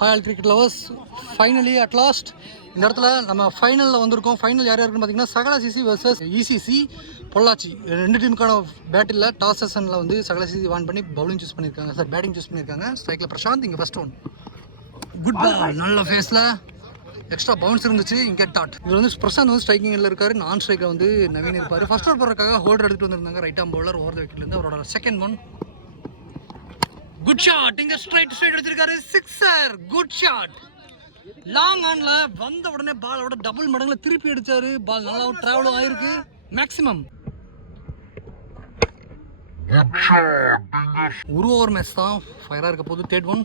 Hi cricket lovers, finally at last இந்த இடத்துல நம்ம ஃபைனலில் வந்திருக்கோம். ஃபைனல் யார் யாருக்குன்னு பார்த்தீங்கன்னா சகல சிசி வர்சஸ் இசிசி பொள்ளாச்சி. ரெண்டு டீமுக்கான பேட்டில் டாஸ் செஷனில் வந்து சகல சிசி வான் பண்ணி பவுலிங் சூஸ் பண்ணியிருக்காங்க, சார் பேட்டிங் சூஸ் பண்ணியிருக்காங்க. ஸ்ட்ரைக்கில் பிரசாந்த், இங்கே ஃபர்ஸ்ட் ஒன் குட் பால், நல்ல ஃபேஸில் எக்ஸ்ட்ரா பவுன்ஸ் இருந்துச்சு. இங்கே டாட். இவர் வந்து பிரசாந்த் வந்து ஸ்ட்ரைக்கிங்கில் இருக்காரு, நான் ஸ்ட்ரைக்கில் வந்து நவீன் இருப்பார். ஃபர்ஸ்ட் ஓவர் போடுறதுக்காக ஹோல்டர் எடுத்துகிட்டு வந்திருந்தாங்க ரைட் ஆம் பவுலர் ஓவர் த விக்கெட்லேருந்து. அவரோட செகண்ட் ஒன் குட் ஷாட், இங்க ஸ்ட்ரைட் அடிச்சிருக்காரு, சிக்ஸர். குட் ஷாட், லாங் ஆன்ல வந்த உடனே பாலோட டபுள் மடங்குல திருப்பி அடிச்சாரு. பால் நல்லா டிராவலும் ஆயிருக்கு மேக்ஸிமம். ஒரு ஓவர் மேட்ச் தான், ஃபயரா இருக்க போது. தேர்ட் ஒன்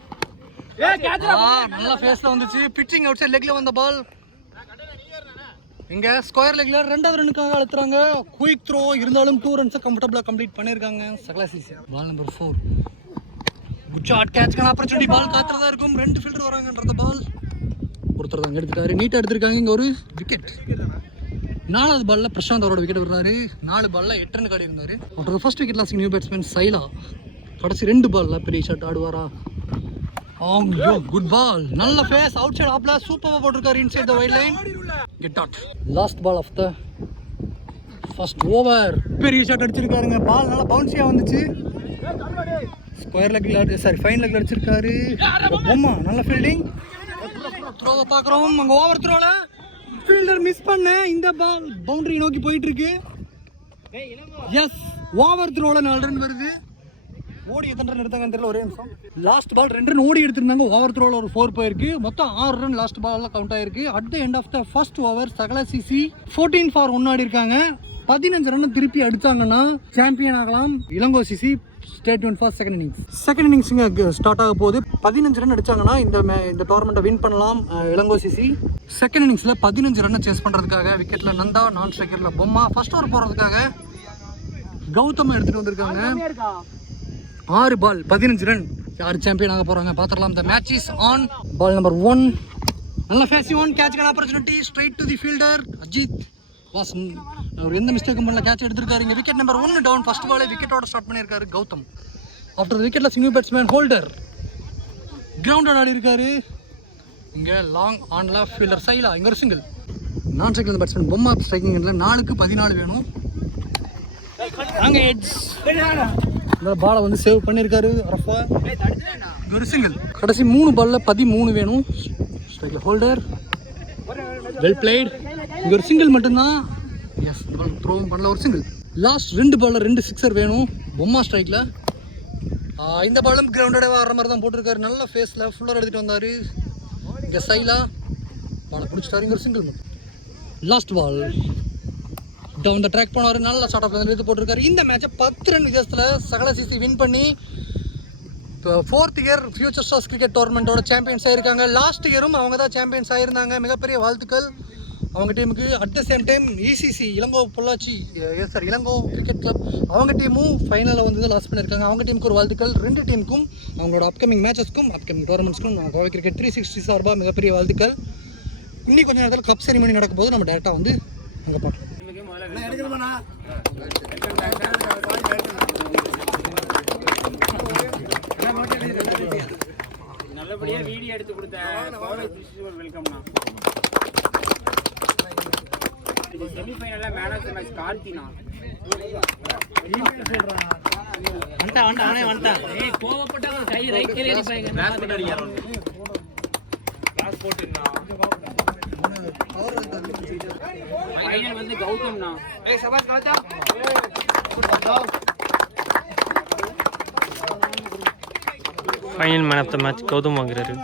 நல்ல ஃபேஸ்ல வந்துச்சு, பிச்சிங் அவுட் சைட் லெக்ல வந்த பால். இங்க ஸ்கொயர் லெக்ல ரெண்டாவது ரன்னுக்காக அழுத்துறாங்க. குயிக் த்ரோ இருந்தாலும் 2 ரன்ஸ் கம்ஃபர்டபிளா கம்ப்ளீட் பண்ணிருக்காங்க சகல CC. Ball number 4 good shot, கேட்ச்க்கான ஆப்பர்ச்சுனிட்டி. பால் காத்துறதா இருக்கும், 2 ஃபீல்டர் வராங்கன்றத பால் ஒருத்தர் தான் எடுத்துட்டாரு, நீட்டா எடுத்திருக்காங்க. இங்க ஒரு விக்கெட். 4வது பால்ல பிரசாந்த் அவரோட விக்கெட் விடுறாரு. 4 பால்ல 8 ரன் காடி இருந்தாரு. அவரோட first wicket last new batsman Shaila. கடைசி 2 பால்ல பெரிய ஷாட் ஆடுவாரா? குட் பால், நல்ல ஃபேஸ் அவுட் சைடு ஆப்ல சூப்பரா போட்டிருக்காரு inside the wide line. Get out. Last ball of the first over, பெரிய ஷாட் அடிச்சிருக்காருங்க. பால் நல்லா பவுன்சியா வந்துச்சு. ஸ்கொயர் லெக்ல சாரி ஃபைன் லெக்ல அடிச்சிருக்காரு. பொம்மா நல்ல ஃபீல்டிங். த்ரோவை பார்க்குறோம். அங்கே ஓவர் த்ரோல ஃபீல்டர் மிஸ் பண்ண. இந்த பால் பவுண்டரி நோக்கி போயிட்டு இருக்கு. எஸ், ஓவர் த்ரோல 4 ரன் வருது. ஓடி எத்தனை ரன் எடுத்தாங்கன்னு தெரியல, ஒரே நிமிஷம். லாஸ்ட் பால் 2 ரன் ஓடி எடுத்திருந்தாங்க, ஓவர் த்ரோல ஒரு 4 போயிருக்கு. மொத்தம் 6 ரன் லாஸ்ட் பால்ல கவுண்ட் ஆயிருக்கு. At the end of the first over சகல சிசி 14 for 1 ஆடி இருக்காங்க. 15 ரன் திருப்பி அடிச்சாங்கன்னா சாம்பியன் ஆகலாம் இளங்கோ சிசி. ஸ்டேட் யூன் for second innings. Second innings start ஆக போகுது. 15 ரன் அடிச்சாங்கன்னா இந்த டோர்னமெண்ட்டை வின் பண்ணலாம் இளங்கோ சிசி. செகண்ட் இன்னிங்ஸ்ல 15 ரன் சேஸ் பண்றதுக்காக விக்கெட்ல நந்தா, நான் ஸ்ட்ரைக்கர்ல பொம்மா, ஃபர்ஸ்ட் ஓவர் போறதுக்காக கௌதம் எடுத்துட்டு வந்திருக்காங்க. 6 பால் 15 ரன். யார் சாம்பியன் ஆக போறாங்க பாத்திரலாம். The match is on. Ball number 1 நல்ல ஃபேசி ஒன், கேட்ச்க்கான opportunity straight to the fielder Ajith. அவர் எந்த மிஸ்டேக்கும் பண்ணல, கேட்ச் எடுத்திருக்காரு. இங்கே விக்கெட் நம்பர் 1 டவுன். ஃபர்ஸ்ட் பாலே விக்கெட்டோட ஸ்டார்ட் பண்ணியிருக்காரு கௌதம். ஆஃப்டர் விக்கெட்ல நியூ பேட்ஸ்மேன் ஹோல்டர் கிரவுண்டட் ஆடி இருக்காரு. இங்கே லாங் ஆன்ல ஃபீல்டர் சைலா. இங்கே ஒரு சிங்கிள். நான் ஸ்ட்ரைக்கில் பேட்ஸ்மேன் பொம்மா ஸ்ட்ரைக்கிங்ல 4க்கு 14 வேணும். அங்கே எட்ஜ் இந்த பாலை வந்து சேவ் பண்ணியிருக்காரு ரஃபா. இங்கே ஒரு சிங்கிள். கடைசி 3 பால்ல 13 வேணும். ஸ்ட்ரைக்கில் ஹோல்டர் வெல் பிளேட். இங்கே ஒரு சிங்கிள் மட்டும்தான். எஸ், பால் த்ரோவும் பண்ணல, ஒரு சிங்கிள். லாஸ்ட் 2 பால்ல 2 சிக்ஸர் வேணும் பொம்மா ஸ்ட்ரைக்கில். இந்த பாலும் கிரவுண்டோட வர மாதிரி தான் போட்டிருக்காரு. நல்ல ஃபேஸில் ஃபுல்லர் எடுத்துகிட்டு வந்தார். இங்கே சைலா பாலை பிடிச்சிட்டாரு. இங்கே ஒரு சிங்கிள் மட்டும். Last ball down the track போனார். நல்ல ஷார்ட் ஆஃப் எடுத்து போட்டிருக்காரு. இந்த மேட்சை 10 ரன் வித்தியாசத்தில் சகல சிசி வின் பண்ணி 4th year future stars cricket டோர்னமெண்ட்டோட சாம்பியன்ஸ் ஆகிருக்காங்க. லாஸ்ட் இயரும் அவங்க தான் சாம்பியன்ஸ் ஆகிருந்தாங்க. மிகப்பெரிய வாழ்த்துக்கள் அவங்க டீமுக்கு. At the same time ICC Ilango Pollachi sir Ilango cricket club அவங்க டீமும் ஃபைனலில் வந்து லாஸ் பண்ணியிருக்காங்க. அவங்க டீமுக்கு ஒரு வாழ்த்துக்கள். 2 டீமுக்கும் அவங்களோட அப்கமிங் மேட்சஸ்க்கும் அப்கமிங் டோர்னமெண்ட்ஸ்க்கும் கோவை கிரிக்கெட் 360 சார்பாக மிகப்பெரிய வாழ்த்துக்கள். இன்னும் கொஞ்சம் நேரத்தில் கப் செரிமனி நடக்கும் போது நம்ம டேரெக்டாக வந்து அங்கே பார்க்கலாம். நல்லபடியா வீடியோ எடுத்து கொடுத்தேன். வெல்கம்ண்ணா. இது செமிஃபைனல்ல மேன் ஆஃப் தி மேட்ச் கார்த்தினா. ஏய் கோவப்பட்டா கை ரைட் கையில அடிப்பாங்க. கிளாஸ் போட்டு அடிக்கறான். கிளாஸ் போட்டுனா. ஃபைனல் வந்து கௌதம்னா. ஏய் சபாஷ் Gautham. Final man of the match Gautham வாங்குறாரு.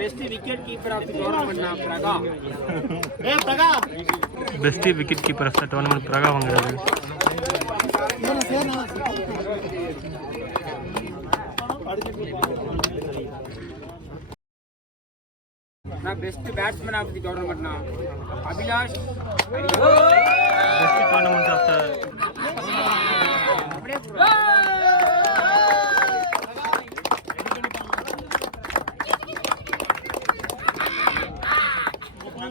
Best wicket keeper of the tournament Praga. Praga best wicket keeper of the tournament Praga வாங்குறாரு. நான் best batsman of the tournament Abhilash. Best tournament of the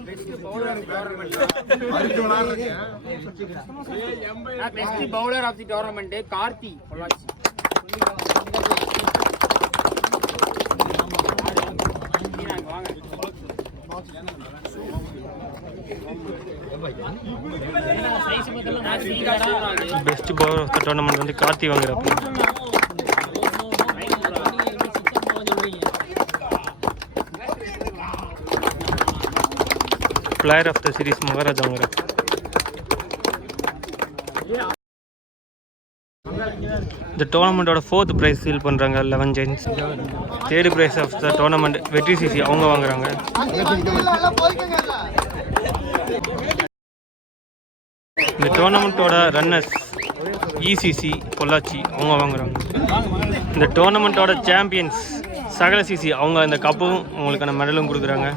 best bowler tournament best bowler of the tournament Karthi Pollachi. Best bowler of the tournament வந்து கார்த்தி வாங்குறப்போ. Player of the series Maharaj வாங்குறப்போ. இந்த டோர்னமெண்ட்டோட 4th prize seal பண்ணுறாங்க 11 Jains. 3rd prize of the tournament வெற்றி CC அவங்க வாங்குறாங்க. இந்த டோர்னமெண்ட்டோட ரன்னர்ஸ் இசிசி பொள்ளாச்சி அவங்க வாங்குறாங்க. இந்த டோர்னமெண்ட்டோட சாம்பியன்ஸ் சகல சிசி அவங்க இந்த கப்பும் உங்களுக்கான மெடலும் கொடுக்குறாங்க.